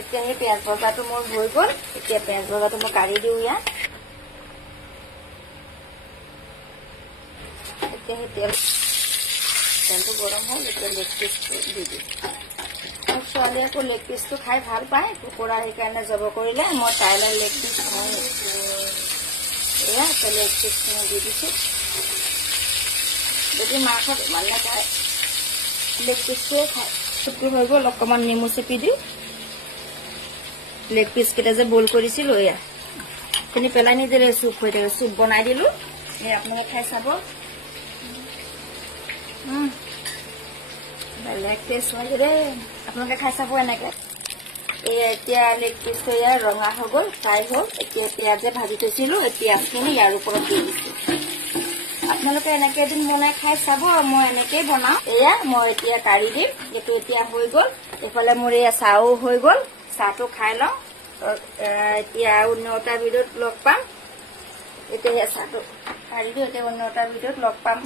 এতিয়া সেই পিঁয়াজ ভজাটো মোৰ হৈ গ'ল। এতিয়া পিঁয়াজ ভজাটো মই কাঢ়ি দিওঁ ইয়াত। এতিয়া সেই তেলটো গৰম হ'ল। এতিয়া লেগ পিচটো দি দিম। মোৰ ছোৱালীয়ে আকৌ লেগ পিচটো খাই ভাল পায়, কুকুৰা সেইকাৰণে জব কৰিলে মই তাইলৈ লেগ পিচ খাওঁ। এয়া লেগ পিচখিনি দি দিছোঁ। যদি মাংস মানে তাই লেগ পিচটোৱে খায়। চুপটো হৈ গ'ল, অকণমান নেমু চেপি দি লেগ পিচ কেইটা যে বইল কৰিছিলোঁ এয়া সেইখিনি পেলাই নিদিলে চুপ হৈ থাকে। চুপ বনাই দিলোঁ। এই আপোনালোকে খাই চাব, বেলেগ টেষ্ট হয় দেই। আপোনালোকে খাই চাব এনেকে। এয়া এতিয়া লেগ পিচটো এয়া ৰঙা হৈ গ'ল, ফ্ৰাই হ'ল। এতিয়া পিঁয়াজে ভাজি থৈছিলোঁ, এই পিঁয়াজখিনি ইয়াৰ ওপৰত দি দিছোঁ। আপোনালোকে এনেকে এদিন বনাই খাই চাব। মই এনেকেই বনাওঁ। এয়া মই এতিয়া কাঢ়ি দিম। এইটো এতিয়া হৈ গ'ল। এইফালে মোৰ এয়া চাহো হৈ গ'ল। চাহটো খাই লওঁ। এতিয়া অন্য এটা ভিডিঅ'ত লগ পাম। এতিয়া চাহটো কাঢ়ি দিওঁ। এতিয়া অন্য এটা ভিডিঅ'ত লগ পাম।